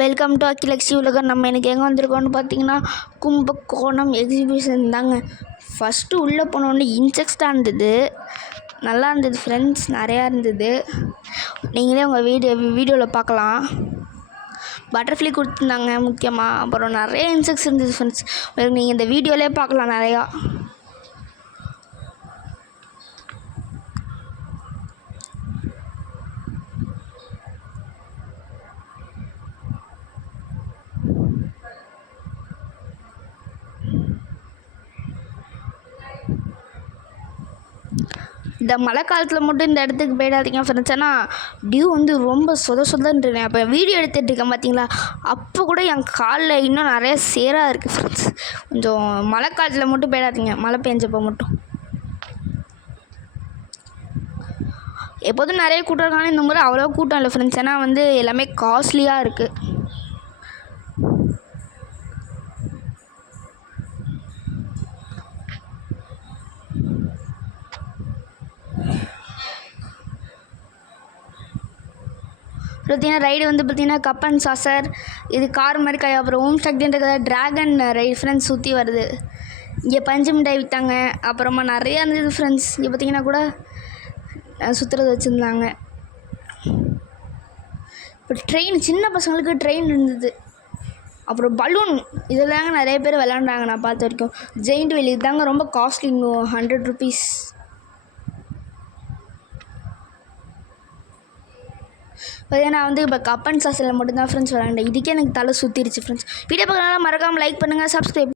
Welcome to அகிலக்ஷி உலகம். நம்ம எனக்கு எங்கே வந்திருக்கோம்னு பார்த்தீங்கன்னா கும்பகோணம் எக்ஸிபிஷன் தாங்க. ஃபஸ்ட்டு உள்ளே போனோடனே இன்செக்ட்ஸாக இருந்தது, நல்லா இருந்தது ஃப்ரெண்ட்ஸ், நிறையா இருந்தது. நீங்களே உங்கள் வீடியோவில் பார்க்கலாம். பட்டர்ஃப்ளை கொடுத்துருந்தாங்க முக்கியமாக. அப்புறம் நிறைய இன்செக்ட்ஸ் இருந்தது ஃப்ரெண்ட்ஸ், நீங்கள் இந்த வீடியோவிலே பார்க்கலாம் நிறையா. இந்த மழை காலத்தில் மட்டும் இந்த இடத்துக்கு போயிடாதீங்க ஃப்ரெண்ட்ஸ். ஆனால் டியூ வந்து ரொம்ப சொதன்றேன். அப்போ வீடியோ எடுத்துகிட்டு இருக்கேன் பார்த்தீங்களா, அப்போ கூட என் காலில் இன்னும் நிறைய சேராக இருக்குது ஃப்ரெண்ட்ஸ். கொஞ்சம் மழை காலத்தில் மட்டும் போயிடாதீங்க, மழை பெஞ்சப்போ மட்டும். எப்போதும் நிறைய கூட்டம் இருக்காங்க, இந்த முறை அவ்வளோ கூட்டம் இல்லை ஃப்ரெண்ட்ஸ். ஏன்னா வந்து எல்லாமே காஸ்ட்லியாக இருக்குது. பார்த்தீங்கன்னா ரைடு வந்து பார்த்திங்கன்னா கப் அண்ட் சாசர், இது கார் மாதிரி அப்புறம் ஹோம் ஸ்டக்டின்ற ட்ராகன் ரைடு ஃப்ரெண்ட்ஸ் சுற்றி வருது. இங்கே பஞ்சு மிட்டாய் விற்றாங்க, அப்புறமா நிறையா இருந்தது ஃப்ரெண்ட்ஸ். இங்கே பார்த்திங்கன்னா கூட சுற்றுறது வச்சுருந்தாங்க. இப்போ ட்ரெயின், சின்ன பசங்களுக்கு ட்ரெயின் இருந்தது. அப்புறம் பலூன், இதெல்லாங்க நிறைய பேர் விளாண்டாங்க நான் பார்த்த வரைக்கும். ஜெயிண்ட் வீல் இதுதாங்க ரொம்ப காஸ்ட்லி, 100 rupees. பார்த்தீங்கன்னா வந்து இப்போ கப் அண்ட் சாஸில் மட்டும்தான் ஃப்ரெண்ட்ஸ் விளாண்டேன். இதுக்கே எனக்கு தலை சுற்றிருச்சு ஃப்ரெண்ட்ஸ். வீடியோ பார்க்கறதுனால மறக்காமல் லைக் பண்ணுங்கள், சப்ஸ்கிரைப்